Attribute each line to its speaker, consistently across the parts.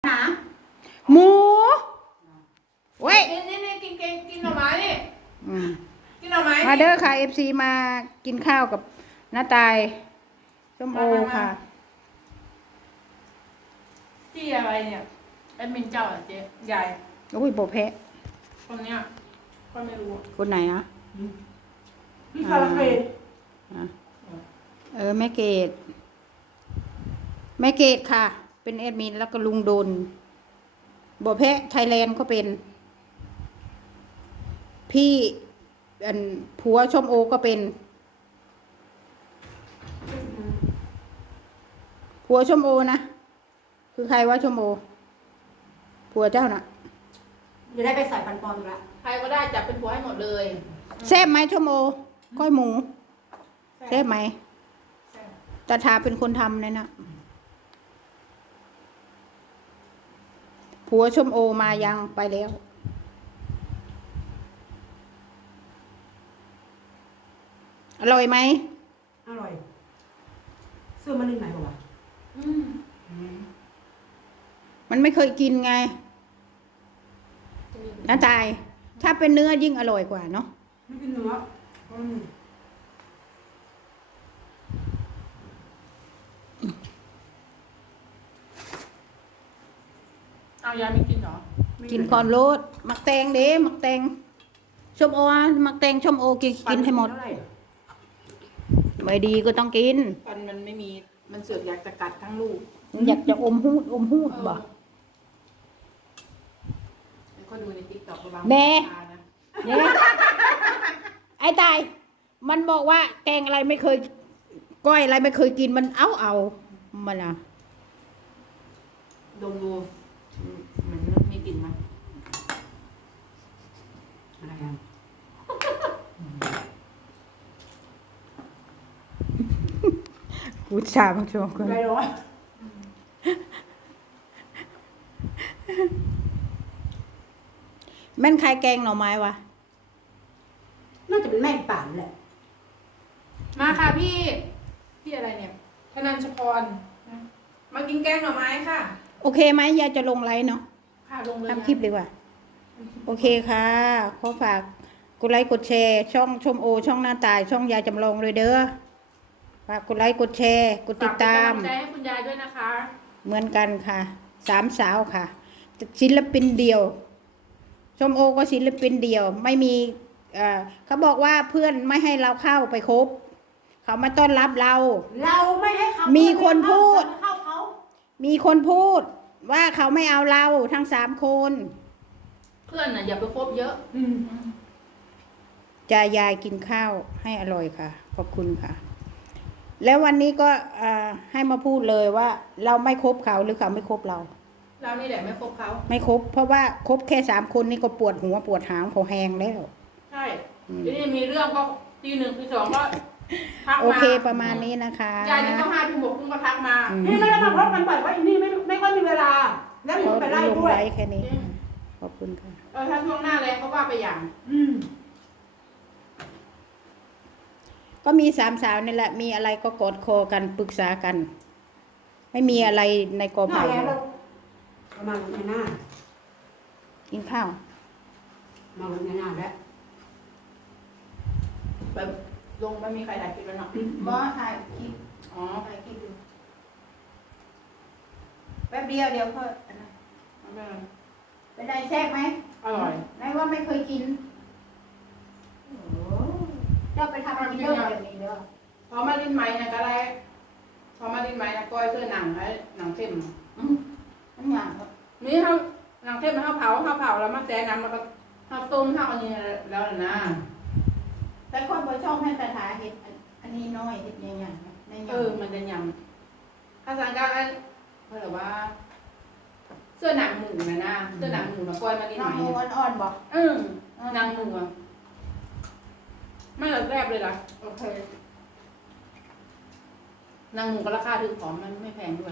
Speaker 1: นะ
Speaker 2: หมูเว้ย
Speaker 3: นี่กินหน่อไม้นี่
Speaker 2: อืม
Speaker 3: กินหน่อไม้
Speaker 2: มาเด้อค่ะ FC มากินข้าวกับน้าตายส้มโอค่ะ
Speaker 3: ที่อะไรเนี่ยแอดมินเจ้าอ่ะเจ๊ใหญ่
Speaker 2: โอ้ยโบแพะ
Speaker 3: คนเนี้ยก็ไม่รู้
Speaker 2: คนไหนอ่ะ
Speaker 1: พี่คาราเกต
Speaker 2: อ่ะแม่เกดแม่เกดค่ะ เป็นแอดมินแล้วก็ลุงดนโบแพะไทยแลนด์ก็เป็น พี่อันผัวชมโอก็เป็นผัวชมโอนะคือใครว่าชมโอผัวเจ้าน่ะ
Speaker 1: จะได้ไปใส่ฟันปลอมอีกแล้ว
Speaker 3: ใครก็ได้จับเป็นผัวให้หมดเลย
Speaker 2: แซ่บไหมชมโอก้อยหมูแซ่บไหม
Speaker 3: ใช่
Speaker 2: ตาทาเป็นคนทำเลยนะผัวชมโอมายังไปแล้ว อร่อยไหม
Speaker 1: อร่อยซื้อมาหนึ่งไหนบอกว่า
Speaker 3: อืม
Speaker 2: มันไม่เคยกินไงน้าตาย ถ้าเป็นเนื้อยิ่งอร่อยกว่าเนาะ
Speaker 1: ไม่กินเนื้อ
Speaker 3: เอายายไม่กินเหรอ
Speaker 2: กินก่อนโลดมักแตงเด้มักแตงชมโออะมักแตงชมโอกินให้หมด ไม่ดีก็ต้องกิน
Speaker 3: ฟันมันไม่มีมันเสือกอยากจะกัดทั้งลูก
Speaker 2: อยากจะอมหูดบ่
Speaker 3: ก็ดูในติ๊กต็อกระวัง
Speaker 2: แน่
Speaker 3: ตานะ
Speaker 2: เนี่ยไอ้ตาย มันบอกว่าแกงอะไรไม่เคย ก้อยอะไรไม่เคยกินมันเอามันอ่ะ
Speaker 3: ดมดูเหมือนมีกลิ่นไหม
Speaker 1: อะไรอ่ะ
Speaker 2: พูดชาบางช่วงคน
Speaker 1: ไรร้อย
Speaker 2: แม่นใครแกงหน่อไม้วะ
Speaker 1: น่าจะเป็นแม่ป่านแหละ
Speaker 3: มาค่ะพี่อะไรเนี่ยธนัญชพรนะมากินแกงหน่อไม้ค่ะ
Speaker 2: โอเคไหมยายจะลงไลน์เนาะ
Speaker 3: ค่ะลงเลยนะ
Speaker 2: ทำคลิปดีกว่า โอเคค่ะ ขอฝากกดไลค์กดแชร์ ช่องชมโอ ช่องหน้าตาย ช่องยายจำลองเลยเด้อฝากกดไลค์กดแชร์ กดติดตาม
Speaker 3: ฝกเป็นกำลังใจให้คุณยายด้วยนะคะ
Speaker 2: เหมือนกันค่ะ3 สาวค่ะศิลปินเดียวชมโอก็ศิลปินเดียว ไม่มีเขาบอกว่าเพื่อนไม่ให้เราเข้าไปคบ เขามาต้อนรับเรา
Speaker 1: เราไม่ให้เขา
Speaker 2: มีคนพูด
Speaker 1: เข้าเขา
Speaker 2: มีคนพูดว่าเขาไม่เอาเราทั้ง3 คน
Speaker 3: เพื่อนน่ะอย่าไปคบเยอะ
Speaker 2: จะยายกินข้าวให้อร่อยค่ะ ขอบคุณค่ะ แล้ววันนี้ก็ให้มาพูดเลยว่า เราไม่คบเขาหรือเขาไม่คบเรา
Speaker 3: เรานี่แหละไม่คบเขา
Speaker 2: ไม่คบ เพราะว่าคบแค่3 คนนี่ก็ปวดหัวปวดหางพอแหงแล้ว
Speaker 3: ใช่ทีนี้มีเรื่องก็ตี 1 ตี 2ก็ทักมา
Speaker 2: โอเคประมาณนี้นะคะ
Speaker 3: ยายจะต้อง5 ถึง 6 ก็ทักมา
Speaker 1: นี่ไม่ได้มาพบกันบ่อยว่าอีนี่ไม่ค่อยมีเวลา แล้วหนูไปไล่
Speaker 2: ลง
Speaker 1: ด้วย
Speaker 2: ไลค์แค่นี้ขอบคุณค่ะ
Speaker 3: ถ้าช่วงหน้าแรงก็ว่าไปอย่าง
Speaker 2: ก็มี3 สาวนี่แหละ มีอะไรก็กอดคอกันปรึกษากัน ไม่มีอะไรในกอ
Speaker 1: หน้า
Speaker 2: ไผ่
Speaker 1: แล้วประมาณในหน้า
Speaker 2: กินข้าว
Speaker 1: มาในหน้าแล้ว
Speaker 3: แบบลงไม่มีใครถ่ายคลิปแล้วเนาะ
Speaker 2: บอถ่ายคลิป
Speaker 3: อ๋อ
Speaker 2: ถ่ายคลิปดูแป๊บเดียวเดี๋ยวก็
Speaker 3: ไม่เป็นไร
Speaker 2: เป็นไงแซ่บไหม
Speaker 3: อร่อย
Speaker 2: ไหนว่าไม่เคยกินโอ้เจ้าไปทำกินเยอะแบบนี้เด้อ
Speaker 3: พอมาลิ้นไหมนะก็ได้พอมาลิ้นไหมนะก้อยเสื้อหนังไอ้หนังเข้ม
Speaker 2: มันอย่าง
Speaker 3: นี่เขาหนังเข้มมันเขาเผาแล้วมาแซ่น้ำแล้วก็เขาต้มเขาอันนี้แล้วนะ
Speaker 2: แต่คนบนช่องให้ตาถาเห็ดอันนี้น้อยเห็ดใหญ่ๆในยำ
Speaker 3: มันจะยำข้าวสารก็ไอ้เพราะว่า เสื้อหนังหมูนะเสื้อหนังหมูนะก้อยมาลิ้น
Speaker 2: น้อ
Speaker 3: ไห
Speaker 2: ง
Speaker 3: ม
Speaker 2: หมูอ่อนๆบอก
Speaker 3: หนังหมูอ่ะไม่หลับแรบเลยล่ะโอเคหนังหมูก็ราคาถูกของมันไม่แพงด้วย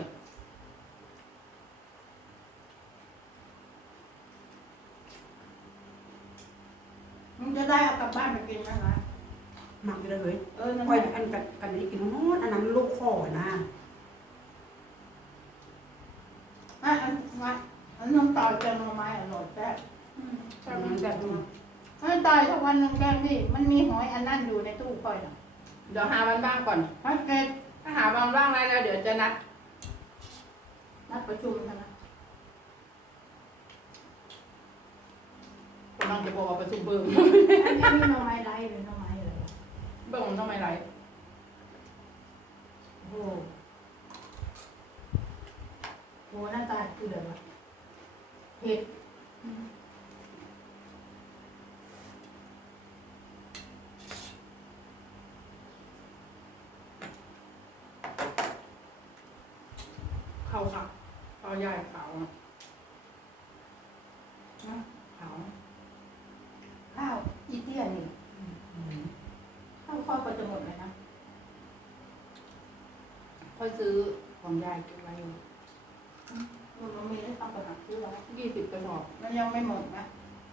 Speaker 2: มึงจะได้เอากลับบ้านไปกินไหมคะ
Speaker 1: หมักอยู่เลยเฮ้ย
Speaker 2: นั่น
Speaker 1: คอย
Speaker 2: แหละ
Speaker 1: อันกันนี้กินโน้นอันนั้นลูกคอนะ
Speaker 2: วนะอันน้องต่อยแกงหน่อไม้อร่อยแซ่บ
Speaker 3: ชอบกินแบบนี้
Speaker 2: ถ้าต่อยสักวันหนึ่งแกงนี่มันมีหอยอันนั้นอยู่ในตู้ค่อยน่ะ
Speaker 3: เดี๋ยวหาวันบ้างก่อน
Speaker 2: ถ้าเกิด
Speaker 3: ถ้าหาวันว่างได้แล้วเดี๋ยวจะนัด
Speaker 2: นัดประชุมกันนะ
Speaker 3: กำลังจะบอกว่าประชุมเบิ่ง
Speaker 2: อันนี้มีหน่อไม้ไร้หรือหน่อไม้อะไรวะ
Speaker 3: เบิ่งทำไมไร
Speaker 2: โอ้โหโหหน้าตาคือแบบว่าเผ็ด
Speaker 3: เขาค่ะเขาใหญ่เขาอะนะเขา
Speaker 2: ข้าวอีเตี้ยนี่ข้าวก็จะหมดเลยนะ
Speaker 3: ค่อยซื้อของยายเก็บไว้อยู่
Speaker 2: มันมีได้ต้องไปหาซื้อแล้ว
Speaker 3: 20 กระสอบ
Speaker 2: มันยังไม่หมดนะ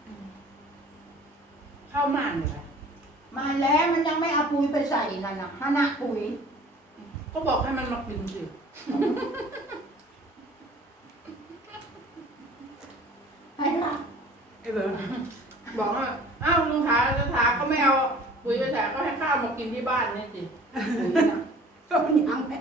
Speaker 3: ข้าวหม่านเลย
Speaker 2: มาแล้วมันยังไม่เอาปุ๋ยไปใส่นั่นนะฮานะปุ๋ย
Speaker 3: ก็บอกให้มันมากินสิ
Speaker 2: ให้ละ
Speaker 3: ไอ้เบอร์บอกว่าอ้าวลุงถาจะถาก็ไม่เอาปุ๋ยไปใส่ก็ให้ข้าวมากินที่บ้านนี่สิปุ๋ยนะ
Speaker 2: ก็ยังไม่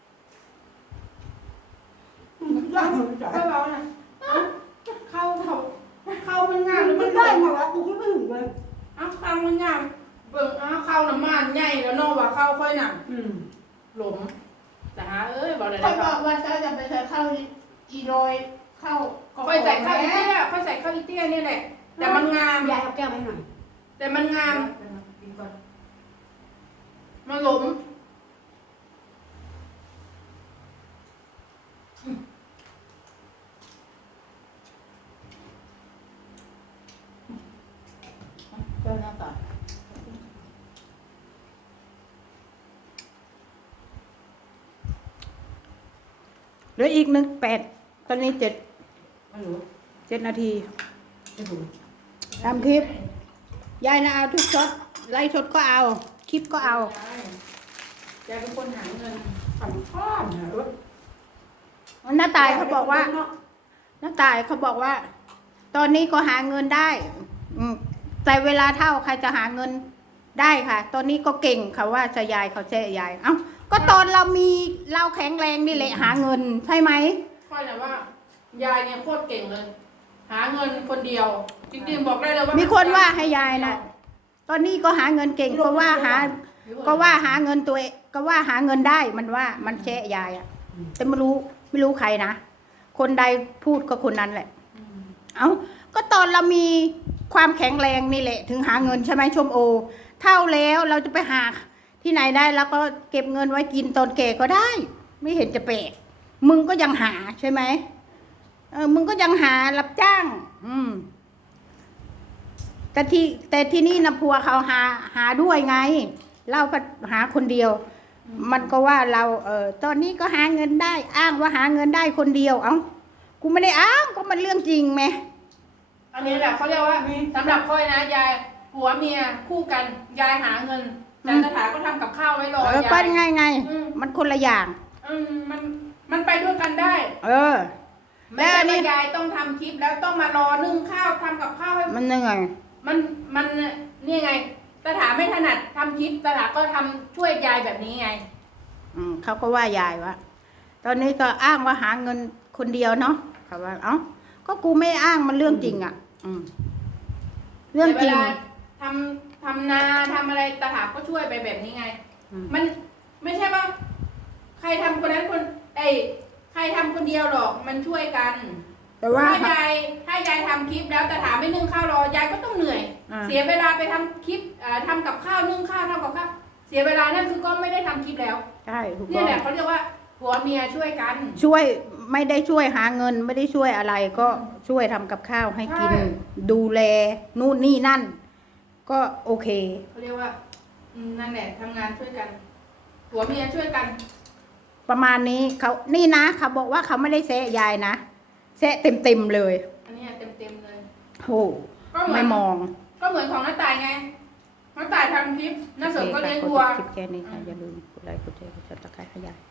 Speaker 2: ยังไม่จ่าย
Speaker 3: ก็เราเนี่ยข้าวมันงามหรือ
Speaker 1: มั
Speaker 3: มัน น
Speaker 1: ได้
Speaker 3: ได้
Speaker 1: มาวะกูก็ไม่ถึงเลย
Speaker 3: อ้าวข้าวมันงามเบิ่งอ้าวข้าวน้ำมันใหญ่แล้วเนอกว่าข้าวค่อยหนักหลมแต่หาเอ้ยบอกเลย
Speaker 2: เขา
Speaker 3: นะ
Speaker 2: บอกว่าจะไปใส่ข้าวอีโรยข้าว
Speaker 3: ค่อยใส่ข้าวอีเตี้ยค่อยใส่ข้าวอีเตี้ยนี่แหละ แต่มันงาม
Speaker 1: ยายเอาแก้วไปหน่อย
Speaker 3: แต่มันงาม
Speaker 2: กินก่อน
Speaker 3: มันหลม
Speaker 2: เจ้าหน้าต่อเหลืออีก8 ตอนนี้
Speaker 3: ไม่รู้
Speaker 2: 7 นาที
Speaker 3: ไม่รู้
Speaker 2: ทำคลิป ยายนะเอาทุกช็อตไล่ช็อตก็เอา คลิปก็เอา
Speaker 3: ยายเป็นคนหาเงิน
Speaker 1: สำคัญนะ
Speaker 2: น้าตายเขาบอกว่า น้าตายเขาบอกว่า ตอนนี้ก็หาเงินได้แต่เวลาเท่าใครจะหาเงินได้ค่ะ ตอนนี้ก็เก่งค่ะว่าจะยายเขาแช่ยาย เอ้า ก็ตอนเราแข็งแรงนี่แหละหาเงิน ใช่ไหม
Speaker 3: ค่อยนะว่า ยายเนี่ยโคตรเก่งเลย หาเงินคนเดียว จริงๆบอกได้เลยว่า
Speaker 2: มี
Speaker 3: มี
Speaker 2: คนว่าให้ยายนะตอนนี้ก็หาเงินเก่งก็ว่าหาเงินตัวเองก็ว่าหาเงินได้มันว่ามันแช่ยายอะแต่ไม่รู้ใครนะคนใดพูดก็คนนั้นแหละ เอ้าก็ตอนเรามีความแข็งแรงนี่แหละ ถึงหาเงินใช่ไหมชมโอ เท่าแล้วเราจะไปหาที่ไหนได้แล้วก็เก็บเงินไว้กินตอนแก่ก็ได้ ไม่เห็นจะแปลกมึงก็ยังหาใช่ไหมมึงก็ยังหารับจ้าง แต่ที่นี่นะพัวเขาหาด้วยไง เราหาคนเดียว มันก็ว่าเราตอนนี้ก็หาเงินได้ อ้างว่าหาเงินได้คนเดียว เอ้ากูไม่ได้อ้างก็มันเรื่องจริงไหม
Speaker 3: อันนี้แหละเขาเรียกว่าสำหรับค่อยนะยายผัวเมียคู่กันยายหาเงินแต่สถาก็ทำกับข้าวไว้รอ
Speaker 2: ก็
Speaker 3: ยาย
Speaker 2: ไงมันคนละอย่าง
Speaker 3: มันไปด้วยกันได้
Speaker 2: แล้
Speaker 3: ไม่
Speaker 2: ว
Speaker 3: ใช่
Speaker 2: อันนี้
Speaker 3: ว่ายายต้องทำคลิปแล้วต้องมารอนึ่งข้าวทำกับข้าวให้
Speaker 2: มันเหนื่อย
Speaker 3: มันนี่ไงสถาไม่ถนัดทำคลิปสถาก็ทำช่วยยายแบบนี้ไง
Speaker 2: เขาก็ว่ายายวะตอนนี้ก็อ้างว่าหาเงินคนเดียวเนาะเขาว่า เอ้าก็กูไม่อ้างมันเรื่องจริงอ่ะเรื่องจริง
Speaker 3: แต่เวลาทำนาทำอะไรสถาก็ช่วยไปแบบนี้ไง มันไม่ใช่ว่า ใครทำคนนั้นใครทำคนเดียวหรอกมันช่วยกัน
Speaker 2: แต่ว่า
Speaker 3: ถ้ายายทำคลิปแล้วแต่ถามไม่นึ่งข้าวรอยายก็ต้องเหนื่อย เสียเวลาไปทำคลิปทำกับข้าวนึ่งข้าวทำกับข้าวเสียเวลานั่นคือก็ไม่ได้ทำคลิปแล้ว
Speaker 2: ใช่ถูก
Speaker 3: นี่
Speaker 2: ต้อง
Speaker 3: แหละเขาเรียกว่าผัวเมียช่วยกัน
Speaker 2: ช่วยไม่ได้ช่วยหาเงินไม่ได้ช่วยอะไรก็ช่วยทำกับข้าวให้กิน
Speaker 3: ใช่
Speaker 2: ดูแลนู่นนี่นั่น ก็โอเค
Speaker 3: เขาเรียกว่านั่นแหละทำงานช่วยกันผัวเมียช่วยกัน
Speaker 2: ประมาณนี้นี่นะเขาบอกว่าเขาไม่ได้แซะยายนะแซะเต็มเลย
Speaker 3: อันนี้เต็มเลย
Speaker 2: โหไม่มอง
Speaker 3: ก็เหมือนของน้าต่ายไงน้าต่ายทำคลิปน้าเสริมก็เลี้ยงวัว
Speaker 2: คลิปแค่นี้ค่ะอย่าลืมกดไลค์กดแชร์กดติดตามให้ยาย